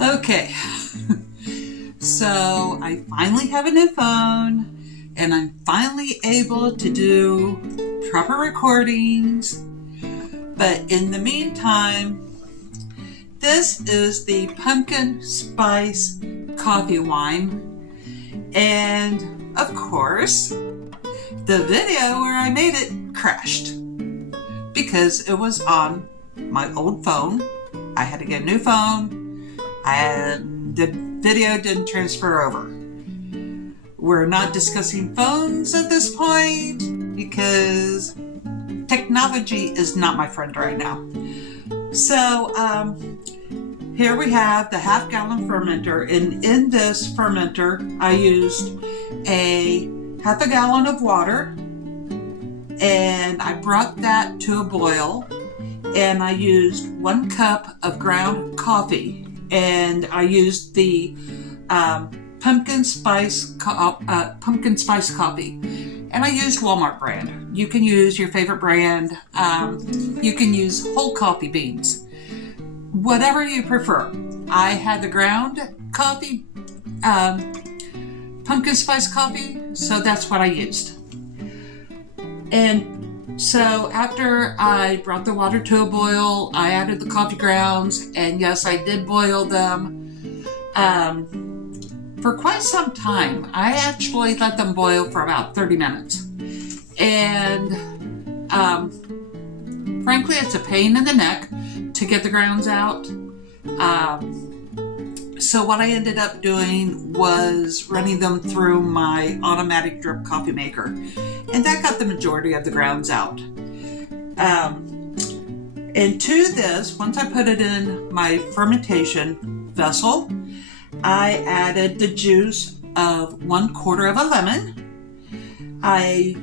Okay, so I finally have a new phone and I'm finally able to do proper recordings. But in the meantime, this is the pumpkin spice coffee wine. And of course, the video where I made it crashed because it was on my old phone. I had to get a new phone. And the video didn't transfer over. We're not discussing phones at this point because technology is not my friend right now. So here we have the half-gallon fermenter, and in this fermenter I used a half a gallon of water, and I brought that to a boil, and I used 1 cup of ground coffee. And I used the pumpkin spice coffee, and I used Walmart brand. You can use your favorite brand. You can use whole coffee beans, whatever you prefer. I had the ground coffee, pumpkin spice coffee, so that's what I used. And so after I brought the water to a boil, I added the coffee grounds, and yes, I did boil them for quite some time. I actually let them boil for about 30 minutes. And frankly, it's a pain in the neck to get the grounds out. So what I ended up doing was running them through my automatic drip coffee maker, and that got the majority of the grounds out. And to this, once I put it in my fermentation vessel, I added the juice of 1/4 of a lemon. I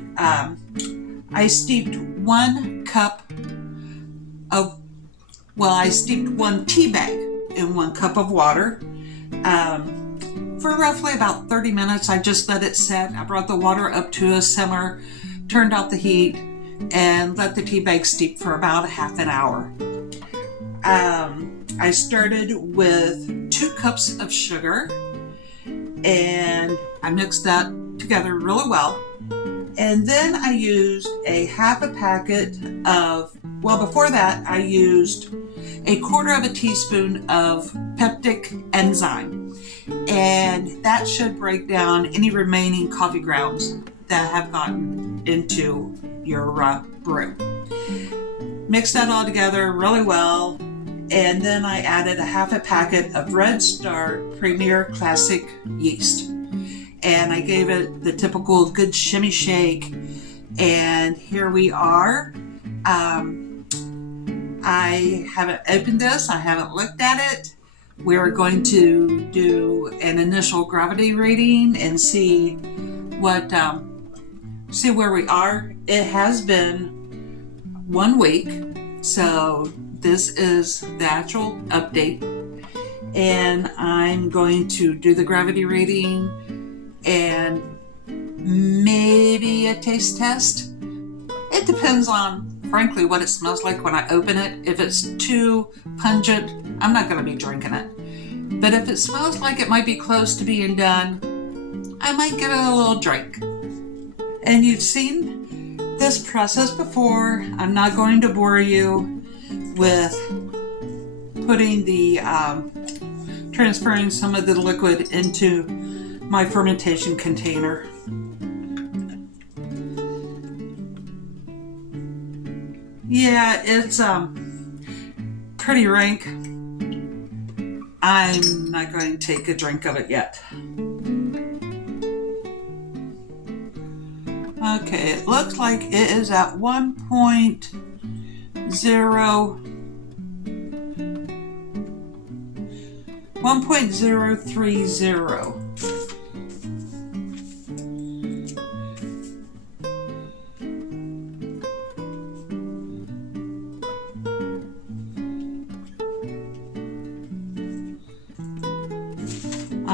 steeped 1 cup of, I steeped 1 tea bag in 1 cup of water. For roughly about 30 minutes, I just let it set. I brought the water up to a simmer, turned out the heat, and let the tea bag steep for about half an hour. I started with 2 cups of sugar, and I mixed that together really well. And then I used a half a packet of, before that, I used a 1/4 teaspoon of peptic enzyme. And that should break down any remaining coffee grounds that have gotten into your brew. Mix that all together really well. And then I added a half a packet of Red Star Premier Classic yeast. And I gave it the typical good shimmy shake. And here we are. I haven't opened this. I haven't looked at it. We're going to do an initial gravity reading and see where we are. It has been 1 week, so this is the actual update. And I'm going to do the gravity reading and maybe a taste test. It depends on, frankly, what it smells like when I open it. If it's too pungent, I'm not going to be drinking it. But if it smells like it might be close to being done, I might give it a little drink. And you've seen this process before. I'm not going to bore you with putting the, transferring some of the liquid into my fermentation container. Yeah, it's pretty rank. I'm not going to take a drink of it yet. Okay, it looks like it is at 1.030.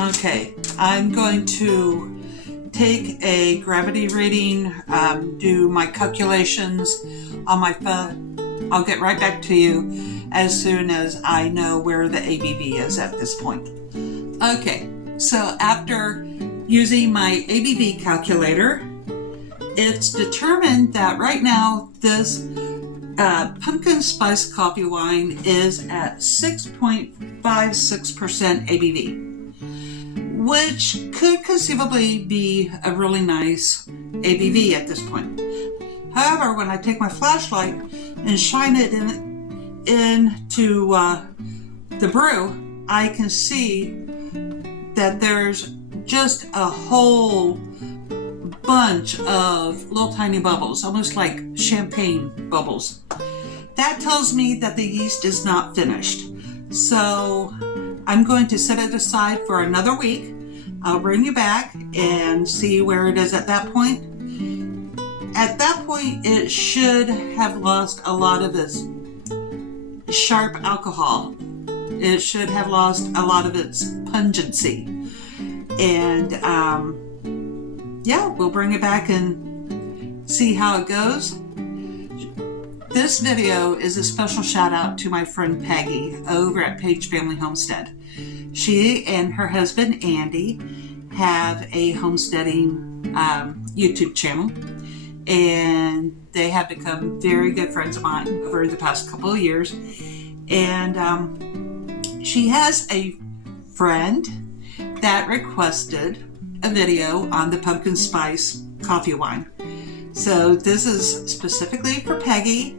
Okay, I'm going to take a gravity reading, do my calculations on my phone. I'll get right back to you as soon as I know where the ABV is at this point. Okay, so after using my ABV calculator, it's determined that right now this pumpkin spice coffee wine is at 6.56% ABV, which could conceivably be a really nice ABV at this point. However, when I take my flashlight and shine it into the brew, I can see that there's just a whole bunch of little tiny bubbles, almost like champagne bubbles. That tells me that the yeast is not finished. So I'm going to set it aside for another week. I'll bring you back and see where it is at that point. At that point, it should have lost a lot of its sharp alcohol. It should have lost a lot of its pungency. And yeah, we'll bring it back and see how it goes. This video is a special shout out to my friend Peggy over at Page Family Homestead. She and her husband Andy have a homesteading YouTube channel, and they have become very good friends of mine over the past couple of years. And she has a friend that requested a video on the pumpkin spice coffee wine. So this is specifically for Peggy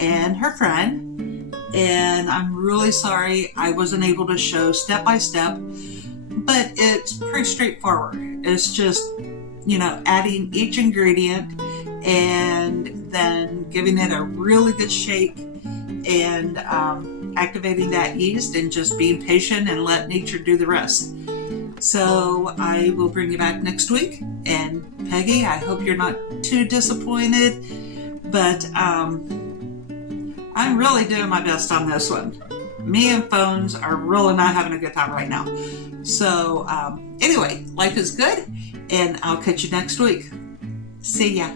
and her friend, and I'm really sorry I wasn't able to show step by step, but it's pretty straightforward. It's just, adding each ingredient and then giving it a really good shake and activating that yeast and just being patient and let nature do the rest. So I will bring you back next week. And Peggy, I hope you're not too disappointed, but I'm really doing my best on this one. Me and phones are really not having a good time right now. So anyway, life is good, and I'll catch you next week. See ya.